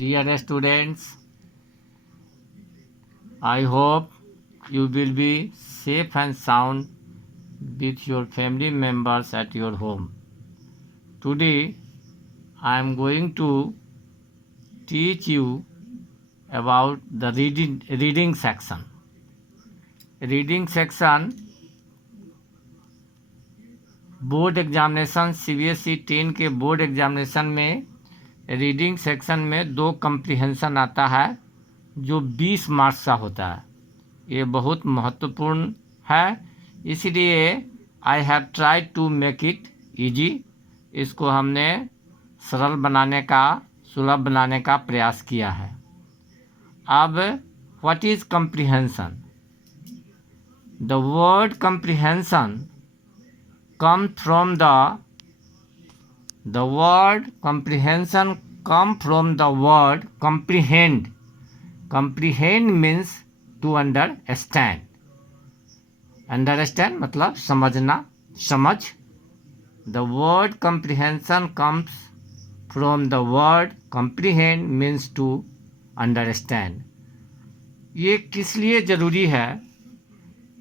Dear students, I hope you will be safe and sound with your family members at your home. Today, I am going to teach you about the reading section. Reading section board examination CBSE 10 के board examination में reading section में 2 comprehension आता है जो 20 marks का होता है। ये बहुत महत्वपूर्ण है, इसलिए I have tried to make it easy. इसको हमने सरल बनाने का, सुलभ बनाने का प्रयास किया है। अब what is comprehension? The word comprehension come from the word comprehension come from the word comprehend. Comprehend means to understand. Understand मतलब समझना, समझ. The word comprehension comes from the word comprehend means to understand. ये किस लिए ज़रूरी है?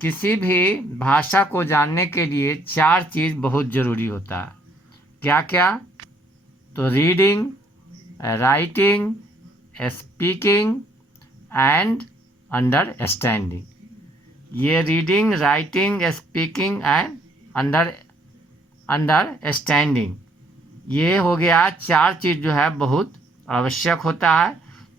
किसी भी भाषा को जानने के लिए 4 चीज़ बहुत ज़रूरी होता है। क्या क्या? तो reading, writing, speaking and understanding. ये reading, writing, speaking and understanding, ये हो गया 4 चीज़ जो है बहुत आवश्यक होता है।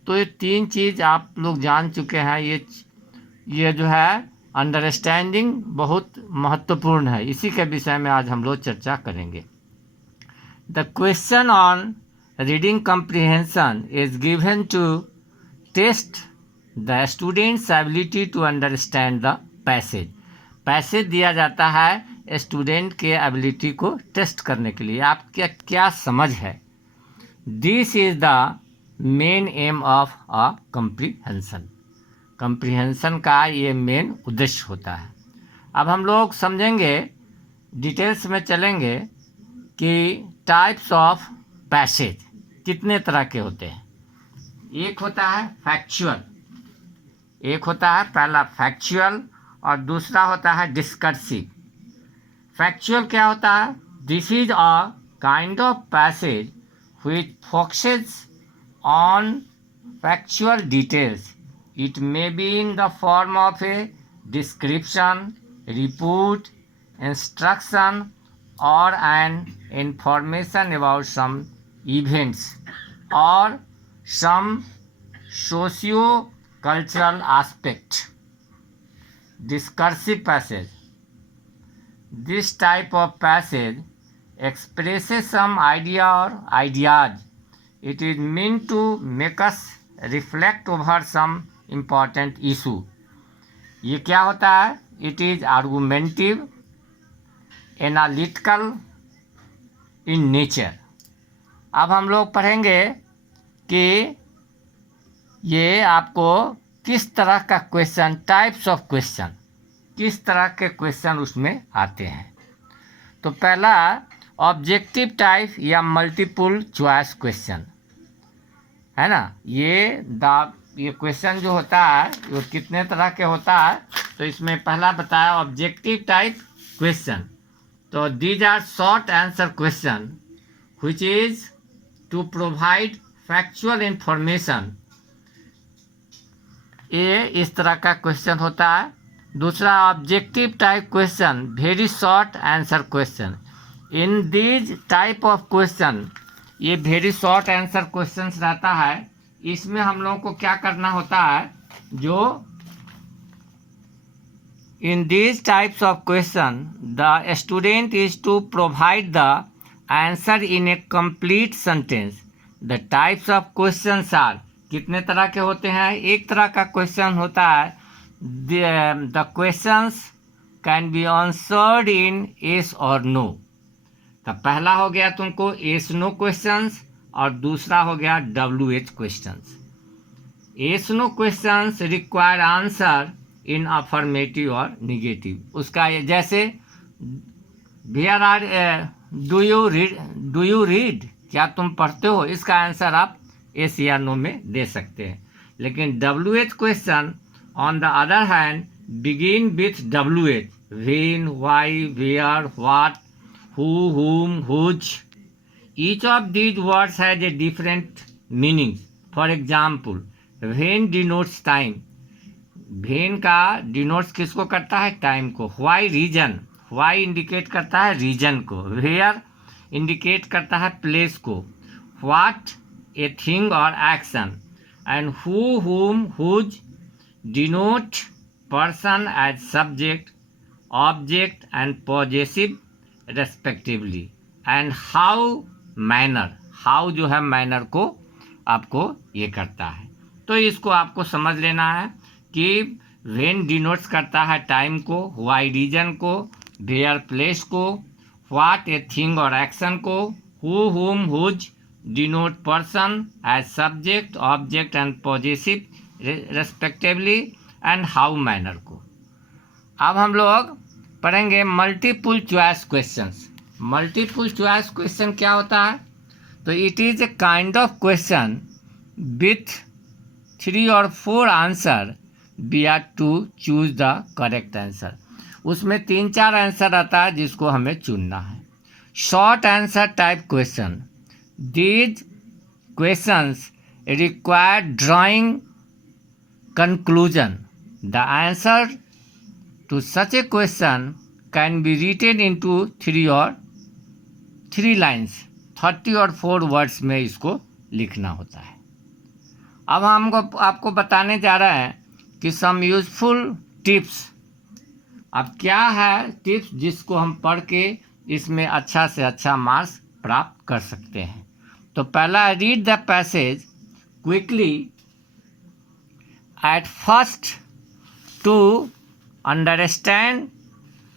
तो ये 3 चीज़ आप लोग जान चुके हैं। ये जो है अंडरस्टैंडिंग बहुत महत्वपूर्ण है। इसी के विषय में आज हम लोग चर्चा करेंगे। The question on reading comprehension is given to test the students ability to understand the passage. Passage दिया जाता है स्टूडेंट के एबिलिटी को टेस्ट करने के लिए, आपका क्या समझ है। This is the main M of a comprehension. Comprehension का ये मेन उद्देश्य होता है। अब हम लोग समझेंगे, डिटेल्स में चलेंगे कि टाइप्स ऑफ पैसेज कितने तरह के होते हैं। एक होता है फैक्चुअल, एक होता है पहला फैक्चुअल और दूसरा होता है डिस्कर्सिव। फैक्चुअल क्या होता है? This is a kind of passage which focuses on factual details. It may be in the form of a description, report, instruction, or an information about some events or some socio-cultural aspect. Discursive passage. This type of passage expresses some idea or ideas. It is meant to make us reflect over some important issue. ये क्या होता है? It is argumentative, analytical in nature. अब हम लोग पढ़ेंगे कि ये आपको किस तरह का क्वेश्चन, टाइप्स ऑफ क्वेश्चन, किस तरह के क्वेश्चन उसमें आते हैं। तो पहला ऑब्जेक्टिव टाइप या मल्टीपल चॉइस क्वेश्चन है ना। ये क्वेश्चन जो होता है वो कितने तरह के होता है, तो इसमें पहला बताया ऑब्जेक्टिव टाइप क्वेश्चन। तो these are short answer question which is to provide factual information. ये इस तरह का क्वेश्चन होता है। दूसरा objective type question, very short answer question. In these type of question, ये वेरी शॉर्ट आंसर क्वेश्चन रहता है। इसमें हम लोगों को क्या करना होता है, जो in these types of question the student is to provide the answer in a complete sentence. The types of questions are, कितने तरह के होते हैं? एक तरह का क्वेश्चन होता है the questions can be answered in yes और नो। तो पहला हो गया तुमको येस नो क्वेश्चंस और दूसरा हो गया WH questions. Yes no questions require answer in affirmative और निगेटिव। उसका जैसे where are do you read, क्या तुम पढ़ते हो, इसका आंसर आप एस या नो में दे सकते हैं। लेकिन WH question on the other hand begin with WH, when, why, where, what, who, whom, whose. Each of these words has a different meaning. For example, when denotes time. When का denotes किसको करता है? Time को। Why reason, why indicate करता है reason को। Where indicate करता है प्लेस को। व्हाट ए थिंग और action. And who, whom, whose denote person as subject, object and possessive respectively. And how manner, how जो है मैनर को आपको ये करता है। तो इसको आपको समझ लेना है कि व्हेन डिनोट्स करता है टाइम को, व्हाई रीजन को, वेयर प्लेस को, व्हाट ए थिंग और एक्शन को, who, whom, whose denote person as subject, object and possessive respectively, and how manner को। अब हम लोग पढ़ेंगे multiple choice questions. Multiple choice question क्या होता है? तो it is a kind of question with 3 or 4 answer we are to choose the correct answer. उसमें 3-4 आंसर आता है जिसको हमें चुनना है। Short answer type question, these questions require drawing conclusion. The answer to such a question can be written into 3 lines, 30 और 4 words में इसको लिखना होता है। अब हमको आपको बताने जा रहे हैं कि सम यूजफुल टिप्स। अब क्या है टिप्स जिसको हम पढ़ के इसमें अच्छा से अच्छा मार्क्स प्राप्त कर सकते हैं? तो पहला, read the passage quickly at first to understand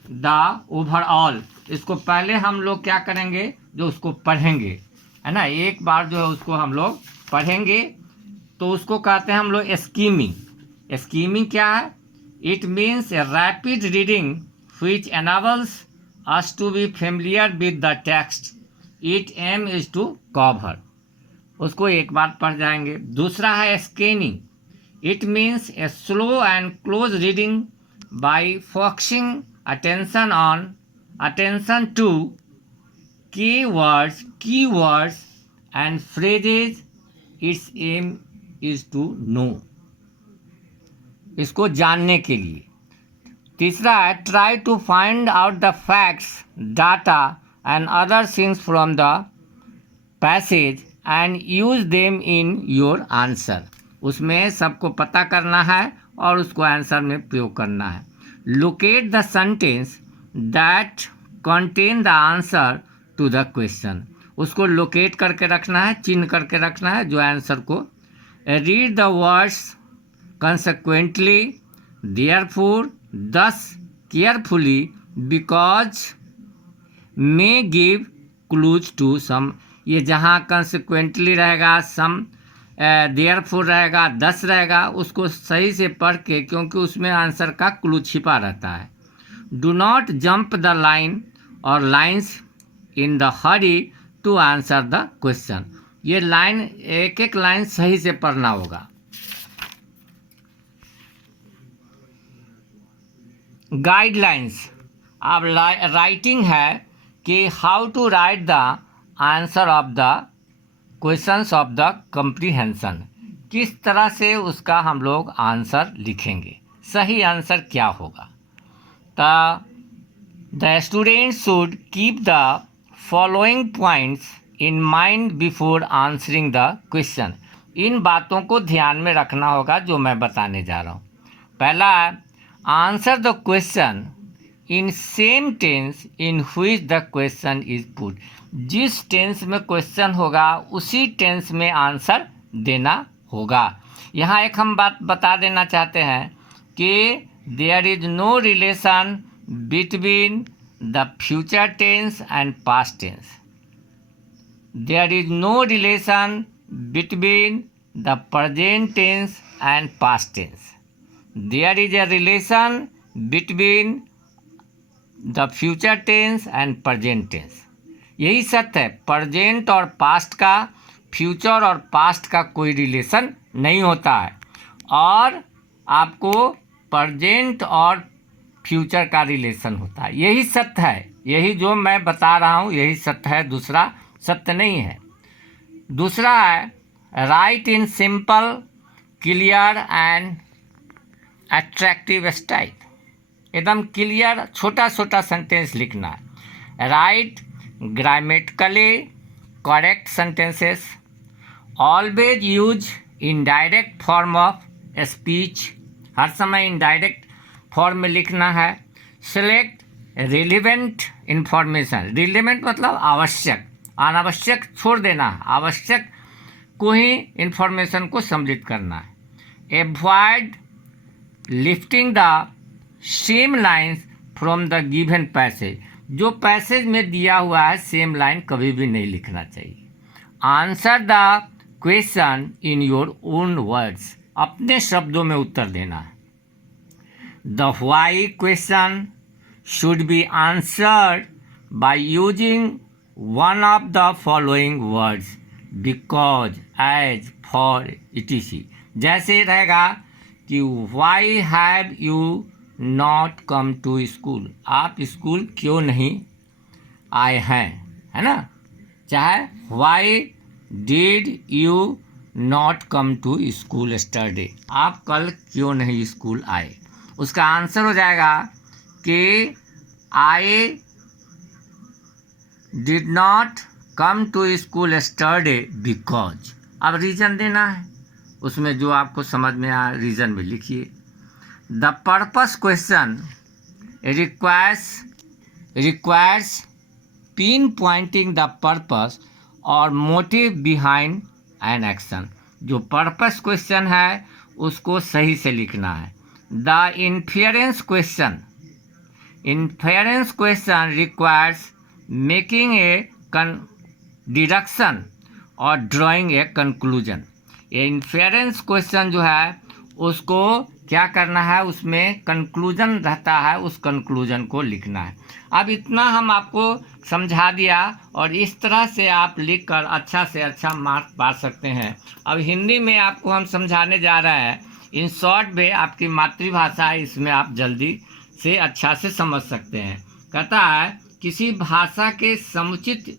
the overall. इसको पहले हम लोग क्या करेंगे, जो उसको पढ़ेंगे, है ना, एक बार जो है उसको हम लोग पढ़ेंगे, तो उसको कहते हैं हम लोग स्कीमिंग। स्कीमिंग क्या है? It means a rapid reading which enables us to be familiar with the text. It aim is to cover. उसको एक बार पढ़ जाएंगे। दूसरा है scanning. It means a slow and close reading by focusing attention to keywords and phrases. Its aim is to know, इसको जानने के लिए। तीसरा है try to find out the facts, data and other things from the passage and use them in your answer. उसमें सबको पता करना है और उसको आंसर में प्रयोग करना है। Locate the sentence that contain the answer to the question. उसको लोकेट करके रखना है, चिन्ह करके रखना है जो आंसर को। Read the words consequently, therefore, thus, carefully, because, may give clues to some। ये जहाँ consequently रहेगा, some, therefore रहेगा, thus रहेगा, उसको सही से पढ़ के, क्योंकि उसमें आंसर का क्लू छिपा रहता है। Do not jump the line or lines in the hurry to answer the question। ये लाइन, एक एक लाइन सही से पढ़ना होगा। गाइडलाइंस। अब राइटिंग है कि how to write the answer of the questions of the comprehension. किस तरह से उसका हम लोग आंसर लिखेंगे, सही आंसर क्या होगा। The student should keep the following points in mind before answering the question. इन बातों को ध्यान में रखना होगा जो मैं बताने जा रहा हूँ। पहला, answer the question in same tense in which the question is put. जिस टेंस में क्वेश्चन होगा उसी टेंस में आंसर देना होगा। यहाँ एक हम बात बता देना चाहते हैं कि there is no relation between the future tense and past tense. There is no relation between the present tense and past tense. There is a relation between the future tense and present tense। यही सत्य है, present और past का future और past का कोई relation नहीं होता है, और आपको प्रेजेंट और फ्यूचर का रिलेशन होता है। यही सत्य है, यही जो मैं बता रहा हूँ यही सत्य है, दूसरा सत्य नहीं है। दूसरा है write in simple clear and attractive style. एकदम क्लियर छोटा छोटा सेंटेंस लिखना है। Write grammatically correct sentences. Always use indirect form of speech, हर समय इनडायरेक्ट फॉर्म में लिखना है। सिलेक्ट रिलेवेंट इंफॉर्मेशन, रिलेवेंट मतलब आवश्यक, अनावश्यक छोड़ देना, आवश्यक को ही इंफॉर्मेशन को सम्मिलित करना है। Avoid lifting the same lines from the given passage, जो पैसेज में दिया हुआ है सेम लाइन कभी भी नहीं लिखना चाहिए। Answer the question in your own words, अपने शब्दों में उत्तर देना है। The why question should be answered by using one of the following words, because, as, for, etc. जैसे रहेगा कि why have you not come to school, आप स्कूल क्यों नहीं आए हैं, है ना। चाहे why did you not come to school yesterday, आप कल क्यों नहीं स्कूल आए। उसका आंसर हो जाएगा कि I did not come to school yesterday because. अब रीज़न देना है, उसमें जो आपको समझ में आए रीज़न में लिखिए। The purpose question requires pin Poynting the purpose और मोटिव बिहाइंड एन एक्शन। जो पर्पस क्वेश्चन है उसको सही से लिखना है। The inference question requires making a deduction और ड्राइंग ए कंक्लूजन। ये इन्फेरेंस क्वेश्चन जो है उसको क्या करना है, उसमें कंक्लूजन रहता है, उस कंक्लूजन को लिखना है। अब इतना हम आपको समझा दिया और इस तरह से आप लिखकर अच्छा से अच्छा मार्क पा सकते हैं। अब हिंदी में आपको हम समझाने जा रहे हैं इन शॉर्ट में, आपकी मातृभाषा है, इसमें आप जल्दी से अच्छा से समझ सकते हैं। कहता है किसी भाषा के समुचित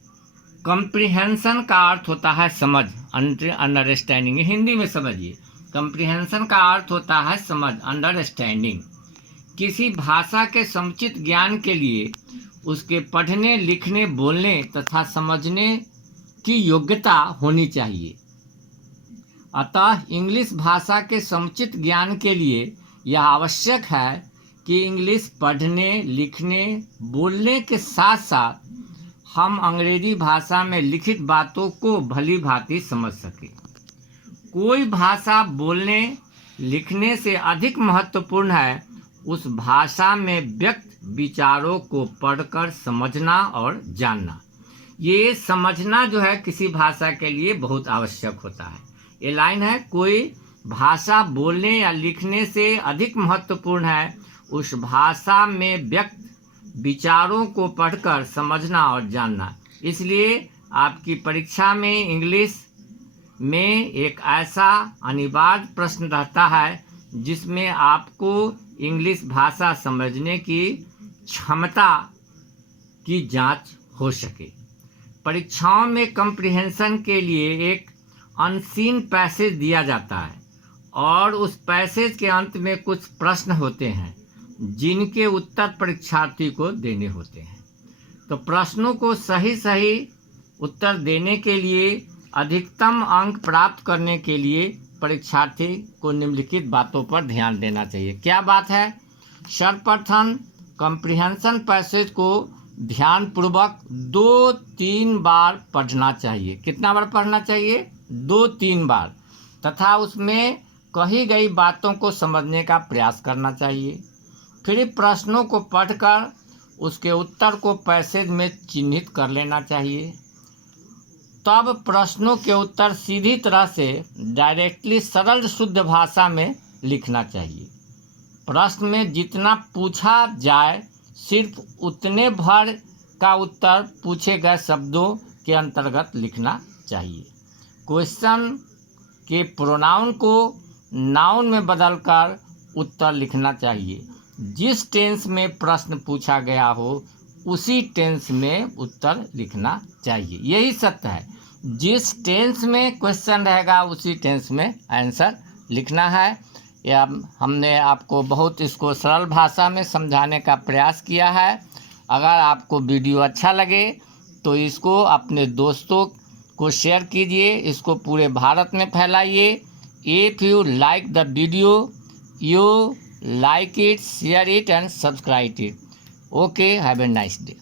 कम्प्रिहेंशन का अर्थ होता है समझ, अंडरस्टैंडिंग। हिंदी में समझिए, कम्प्रिहेंशन का अर्थ होता है समझ, अंडरस्टैंडिंग। किसी भाषा के समुचित ज्ञान के लिए उसके पढ़ने, लिखने, बोलने तथा समझने की योग्यता होनी चाहिए। अतः इंग्लिश भाषा के समुचित ज्ञान के लिए यह आवश्यक है कि इंग्लिश पढ़ने, लिखने, बोलने के साथ साथ हम अंग्रेजी भाषा में लिखित बातों को भली भांति समझ सकें। कोई भाषा बोलने, लिखने से अधिक महत्वपूर्ण है उस भाषा में व्यक्त विचारों को पढ़कर समझना और जानना। ये समझना जो है किसी भाषा के लिए बहुत आवश्यक होता है। ये लाइन है, कोई भाषा बोलने या लिखने से अधिक महत्वपूर्ण है उस भाषा में व्यक्त विचारों को पढ़कर समझना और जानना। इसलिए आपकी परीक्षा में इंग्लिश में एक ऐसा अनिवार्य प्रश्न रहता है जिसमें आपको इंग्लिश भाषा समझने की क्षमता की जांच हो सके। परीक्षाओं में कम्प्रिहेंशन के लिए एक अनसीन पैसेज दिया जाता है और उस पैसेज के अंत में कुछ प्रश्न होते हैं जिनके उत्तर परीक्षार्थी को देने होते हैं। तो प्रश्नों को सही उत्तर देने के लिए, अधिकतम अंक प्राप्त करने के लिए परीक्षार्थी को निम्नलिखित बातों पर ध्यान देना चाहिए। क्या बात है? सर्वप्रथम कम्प्रिहेंशन पैसेज को ध्यानपूर्वक 2-3 बार पढ़ना चाहिए। कितना बार पढ़ना चाहिए? 2-3 बार। तथा उसमें कही गई बातों को समझने का प्रयास करना चाहिए। फिर प्रश्नों को पढ़कर उसके उत्तर को पैसेज में चिन्हित कर लेना चाहिए। तब प्रश्नों के उत्तर सीधी तरह से डायरेक्टली सरल शुद्ध भाषा में लिखना चाहिए। प्रश्न में जितना पूछा जाए सिर्फ उतने भर का उत्तर पूछे गए शब्दों के अंतर्गत लिखना चाहिए। क्वेश्चन के प्रोनाउन को नाउन में बदलकर उत्तर लिखना चाहिए। जिस टेंस में प्रश्न पूछा गया हो उसी टेंस में उत्तर लिखना चाहिए। यही सत्य है, जिस टेंस में क्वेश्चन रहेगा उसी टेंस में आंसर लिखना है। या हमने आपको बहुत इसको सरल भाषा में समझाने का प्रयास किया है। अगर आपको वीडियो अच्छा लगे तो इसको अपने दोस्तों को शेयर कीजिए, इसको पूरे भारत में फैलाइए। If you like the video, you like it, share it and subscribe it. Okay, have a nice day.